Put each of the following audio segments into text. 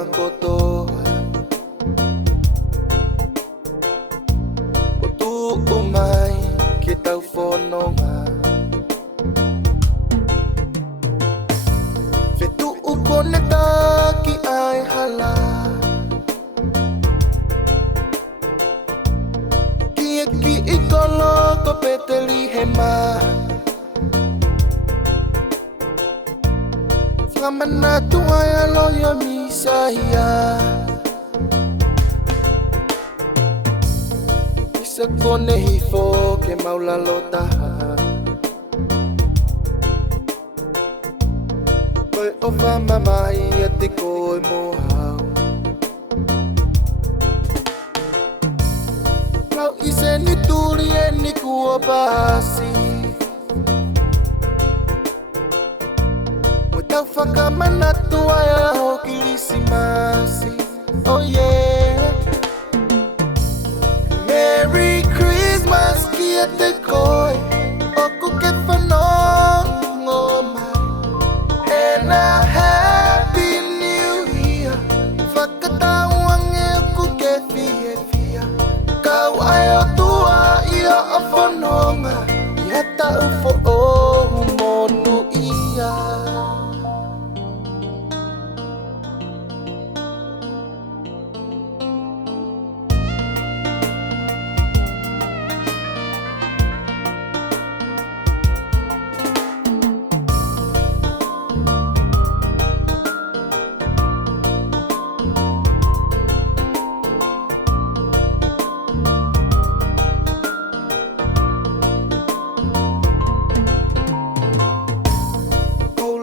honga koto tu umai ke tau whanonga Fetu ukone taki ai hala Kia ki ikolo ko peteli he maa Kamana tuaya loya misaya Isa kone hifo ke maula lotaha Koi ofa mamai ati koi mohau Lau ise ni turi e ni kua basi Tau whakamanatu ai a hoki lisimasi Oh yeah Merry Christmas kia te koe Oku ke whanongo mai And a Happy New Year Whakatauange oku ke fia fia Kau ai o tua ia a whanonga Ia tau fo o monu ia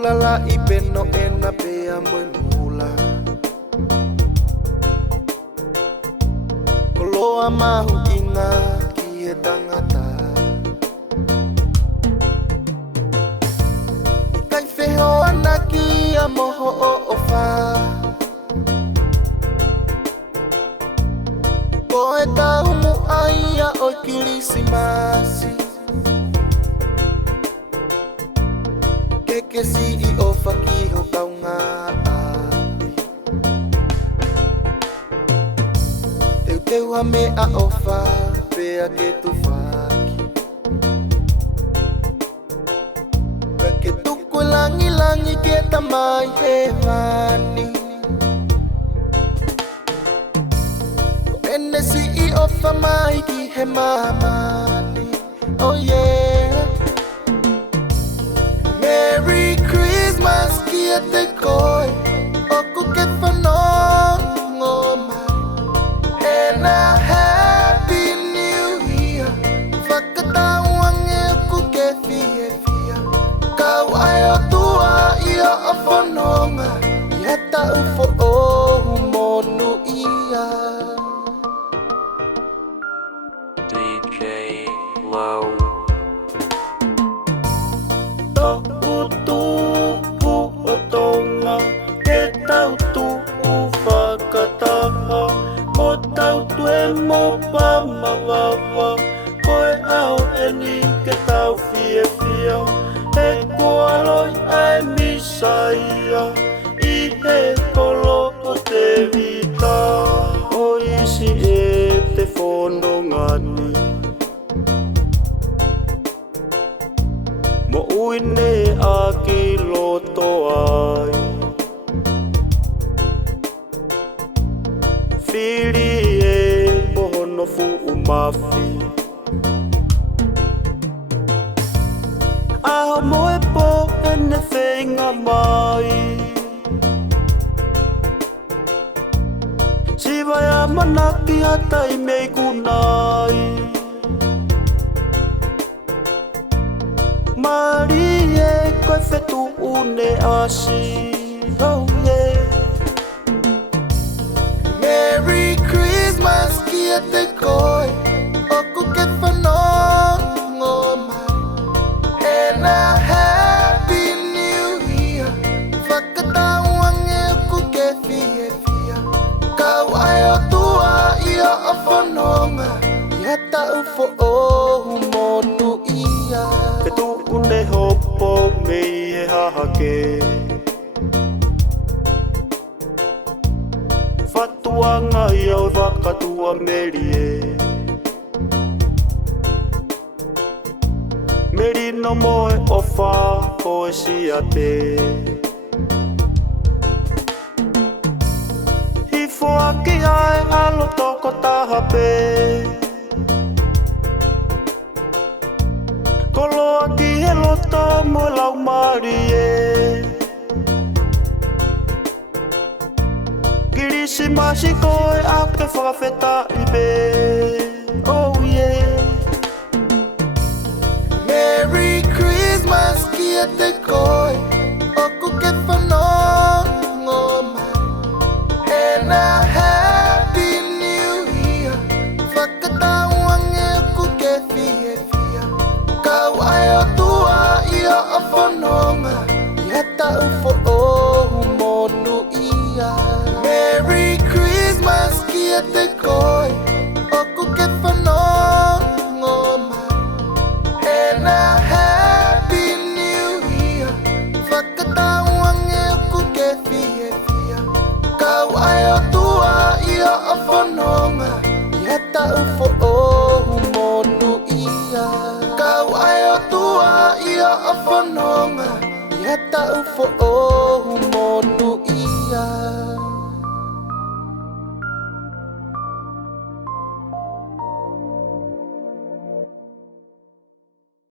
Lala I peno ena pea moe mula Koloa mahu inga ki he tangata Kai wheho ana ki a moho o ofa Koe ka umu aia o kirisimasi Ke si I o whaki ho kau ngā api Teu ha me a ofa pea ke tu whaki Ke tuku langi langi ke tamai he wani Ko ene si I ofa mai ki he mamani Oh yeah Merry Christmas kia te koe Oku ke whanongo mai And a Happy New Year Whakatauange oku ke fia fia Kau ai o tua ia a whanonga Ia tau fo o monu ia DJ Low Tupu o tonga Ke tau tupu whakataha Mo tau tue mo pamawawa Koe au eni ke tau fia fia He kualoi ai misaia I he kolo o te vita O isi e te whanongani Mo uine a ki loto ai Whiri e pohono fu umafi Aho moe po ene whenga mai Siwai a manaki hata I mei kunai Mari e koe whetu une asi Oh yeah Merry Christmas kia te koe Oku ke whanongo mai And a Happy New Year Whakatauange oku ke fia fia Kau ai o tua ia a whanonga Ia tau fo o monu ia Whetu une hopo mei he hahake wanga ia o whakatua meri e. Meri no moe o wha poesia te. Hifo aki ai alo toko taha pe. Kolo aki he loto mo lau mari e. Kirisi masi koe ake whakawheta i be. Oh yeah. Merry Christmas kia te koe oku ke whanongo mai. And a Happy New Year whakatauange oku ke fie fia. Kau ai o tua ia o whanonga ia tau fo ohu monu ia. Merry Christmas kia te koe oku ke whanongo mai. And a Happy New Year whakatauange oku ke fie fia. Kau ai o tua ia o whanonga ia tau fo ohu monu ia. Kau ai o tua ia o whanonga ia tau fo ohu